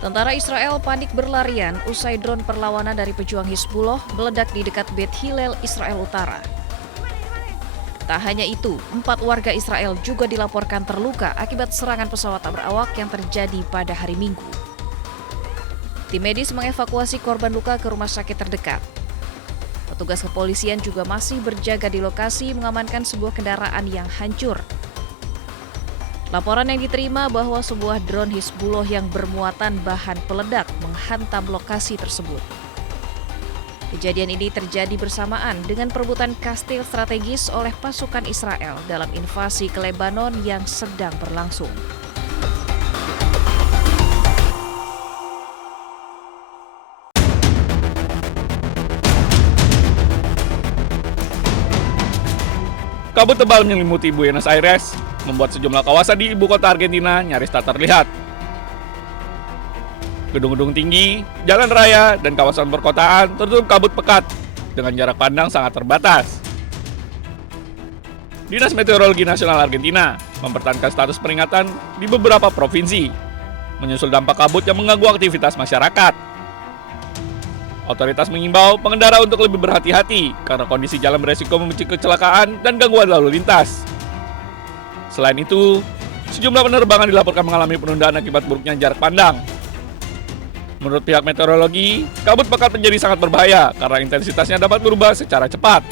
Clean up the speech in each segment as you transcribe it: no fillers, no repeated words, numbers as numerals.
Tentara Israel panik berlarian usai drone perlawanan dari pejuang Hizbullah meledak di dekat Beit Hillel, Israel Utara. Tak hanya itu, 4 warga Israel juga dilaporkan terluka akibat serangan pesawat tak berawak yang terjadi pada hari Minggu. Tim medis mengevakuasi korban luka ke rumah sakit terdekat. Petugas kepolisian juga masih berjaga di lokasi mengamankan sebuah kendaraan yang hancur. Laporan yang diterima bahwa sebuah drone Hizbullah yang bermuatan bahan peledak menghantam lokasi tersebut. Kejadian ini terjadi bersamaan dengan perebutan kastil strategis oleh pasukan Israel dalam invasi ke Lebanon yang sedang berlangsung. Kabut tebal menyelimuti Buenos Aires, membuat sejumlah kawasan di ibu kota Argentina nyaris tak terlihat. Gedung-gedung tinggi, jalan raya, dan kawasan perkotaan tertutup kabut pekat dengan jarak pandang sangat terbatas. Dinas Meteorologi Nasional Argentina mempertahankan status peringatan di beberapa provinsi, menyusul dampak kabut yang mengganggu aktivitas masyarakat. Otoritas mengimbau pengendara untuk lebih berhati-hati karena kondisi jalan beresiko memicu kecelakaan dan gangguan lalu lintas. Selain itu, sejumlah penerbangan dilaporkan mengalami penundaan akibat buruknya jarak pandang. Menurut pihak meteorologi, kabut pekat menjadi sangat berbahaya karena intensitasnya dapat berubah secara cepat.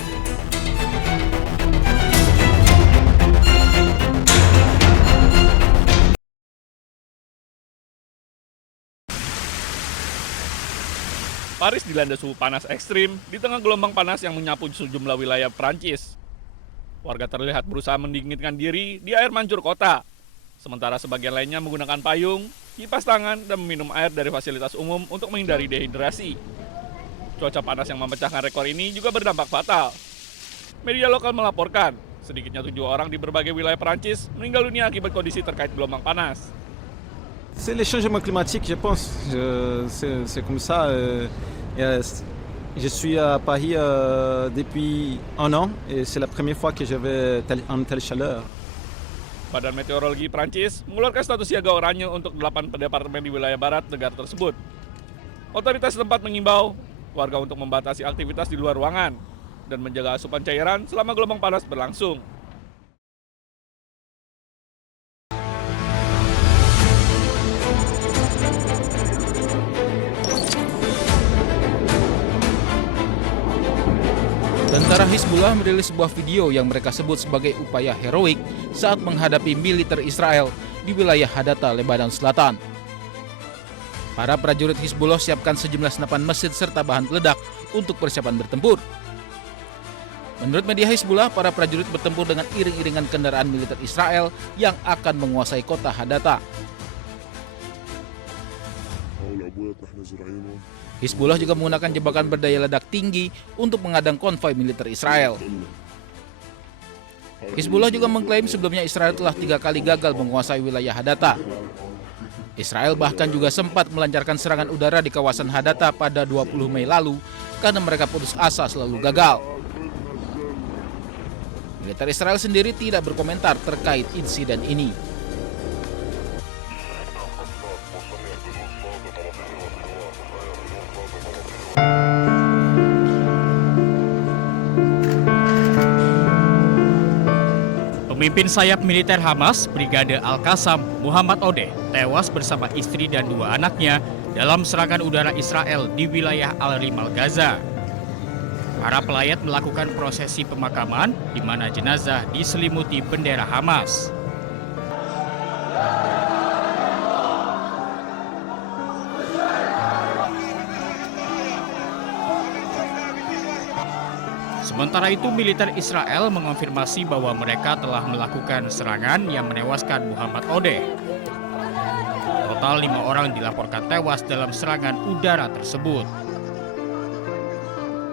Paris dilanda suhu panas ekstrim di tengah gelombang panas yang menyapu sejumlah wilayah Prancis. Warga terlihat berusaha mendinginkan diri di air mancur kota, sementara sebagian lainnya menggunakan payung, kipas tangan, dan meminum air dari fasilitas umum untuk menghindari dehidrasi. Cuaca panas yang memecahkan rekor ini juga berdampak fatal. Media lokal melaporkan, sedikitnya 7 orang di berbagai wilayah Prancis meninggal dunia akibat kondisi terkait gelombang panas. C'est le changement climatique, je pense. C'est comme ça. Je suis à Paris depuis 1 an et c'est la première fois que je vais en telle chaleur. Badan Meteorologi Prancis mengeluarkan status siaga oranye untuk 8 departemen di wilayah barat negara tersebut. Otoritas setempat mengimbau warga untuk membatasi aktivitas di luar ruangan dan menjaga asupan cairan selama gelombang panas berlangsung. Tentara Hizbullah merilis sebuah video yang mereka sebut sebagai upaya heroik saat menghadapi militer Israel di wilayah Hadatta, Lebanon Selatan. Para prajurit Hizbullah siapkan sejumlah senapan mesin serta bahan peledak untuk persiapan bertempur. Menurut media Hizbullah, para prajurit bertempur dengan iring-iringan kendaraan militer Israel yang akan menguasai kota Hadatta. Hizbullah juga menggunakan jebakan berdaya ledak tinggi untuk mengadang konvoi militer Israel. Hizbullah juga mengklaim sebelumnya Israel telah 3 kali gagal menguasai wilayah Hadatta. Israel bahkan juga sempat melancarkan serangan udara di kawasan Hadatta pada 20 Mei lalu karena mereka putus asa selalu gagal. Militer Israel sendiri tidak berkomentar terkait insiden ini. Pemimpin sayap militer Hamas, Brigade Al-Qassam, Muhammad Odeh, tewas bersama istri dan 2 anaknya dalam serangan udara Israel di wilayah Al-Rimal, Gaza. Para pelayat melakukan prosesi pemakaman di mana jenazah diselimuti bendera Hamas. Sementara itu, militer Israel mengonfirmasi bahwa mereka telah melakukan serangan yang menewaskan Muhammad Odeh. Total 5 orang dilaporkan tewas dalam serangan udara tersebut.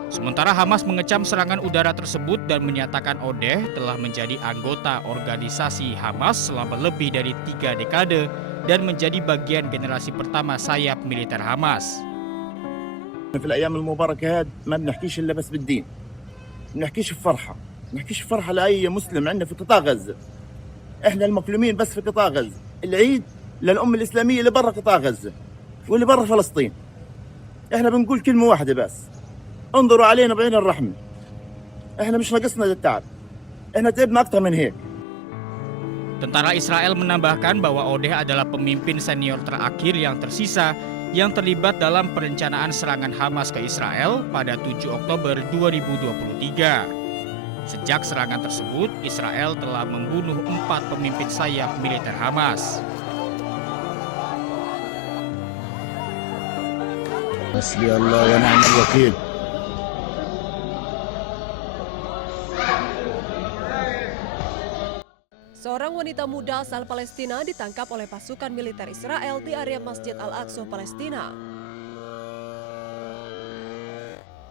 Sementara Hamas mengecam serangan udara tersebut dan menyatakan Odeh telah menjadi anggota organisasi Hamas selama lebih dari 3 dekade dan menjadi bagian generasi pertama sayap militer Hamas. في الأيام المباركة هاد ما بنحكيش إلا بس بالدين. بنحكيش بفرحة لاي مسلم عندنا في قطاع غزة. احنا المظلومين بس في قطاع غزة. العيد للأمة الإسلامية اللي برا قطاع غزة واللي برا فلسطين. احنا بنقول كلمة واحدة بس: انظروا علينا بعين الرحمة. احنا مش ناقصنا التعب. احنا تعبنا أكتر من هيك. Tentara Israel menambahkan bahwa Odeh adalah pemimpin senior terakhir yang tersisa yang terlibat dalam perencanaan serangan Hamas ke Israel pada 7 Oktober 2023. Sejak serangan tersebut, Israel telah membunuh 4 pemimpin sayap militer Hamas. حسبي الله ونعم الوكيل. Seorang wanita muda asal Palestina ditangkap oleh pasukan militer Israel di area Masjid Al-Aqsa, Palestina.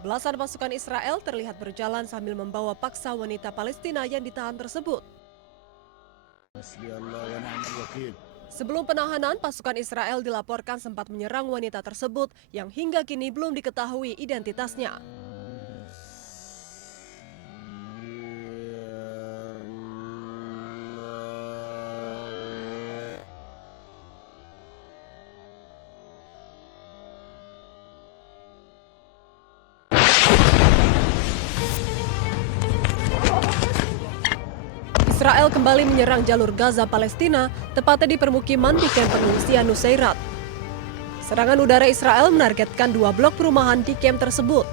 Belasan pasukan Israel terlihat berjalan sambil membawa paksa wanita Palestina yang ditahan tersebut. Sebelum penahanan, pasukan Israel dilaporkan sempat menyerang wanita tersebut yang hingga kini belum diketahui identitasnya. Israel kembali menyerang jalur Gaza Palestina, tepatnya di permukiman di kamp pengungsian Nusairat. Serangan udara Israel menargetkan 2 blok perumahan di kamp tersebut.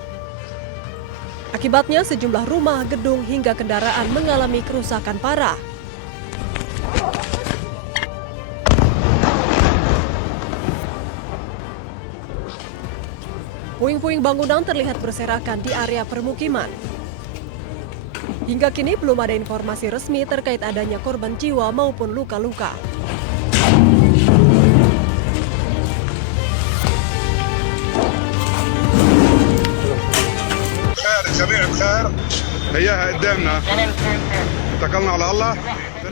Akibatnya sejumlah rumah, gedung hingga kendaraan mengalami kerusakan parah. Puing-puing bangunan terlihat berserakan di area permukiman. Hingga kini belum ada informasi resmi terkait adanya korban jiwa maupun luka-luka.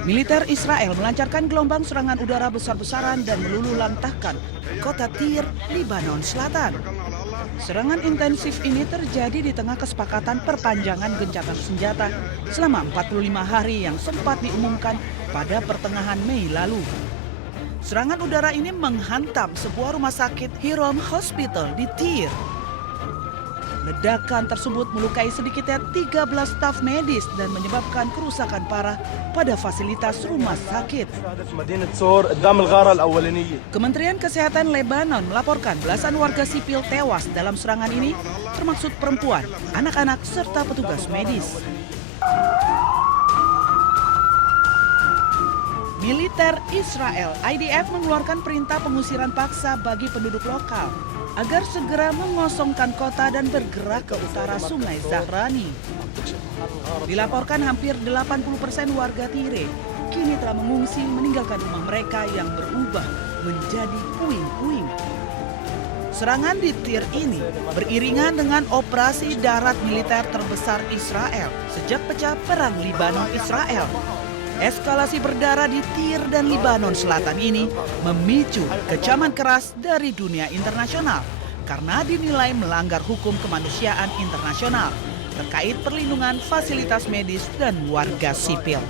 Militer Israel melancarkan gelombang serangan udara besar-besaran dan meluluhlantahkan kota Tyre, Lebanon Selatan. Serangan intensif ini terjadi di tengah kesepakatan perpanjangan gencatan senjata selama 45 hari yang sempat diumumkan pada pertengahan Mei lalu. Serangan udara ini menghantam sebuah rumah sakit Hiram Hospital di Tyre. Ledakan tersebut melukai sedikitnya 13 staf medis dan menyebabkan kerusakan parah pada fasilitas rumah sakit. Kementerian Kesehatan Lebanon melaporkan belasan warga sipil tewas dalam serangan ini, termasuk perempuan, anak-anak, serta petugas medis. Militer Israel, IDF, mengeluarkan perintah pengusiran paksa bagi penduduk lokal agar segera mengosongkan kota dan bergerak ke utara Sungai Zahrani. Dilaporkan hampir 80% warga Tyre kini telah mengungsi meninggalkan rumah mereka yang berubah menjadi puing-puing. Serangan di Tyre ini beriringan dengan operasi darat militer terbesar Israel sejak pecah perang Lebanon-Israel. Eskalasi berdarah di Tyre dan Lebanon Selatan ini memicu kecaman keras dari dunia internasional karena dinilai melanggar hukum kemanusiaan internasional terkait perlindungan fasilitas medis dan warga sipil.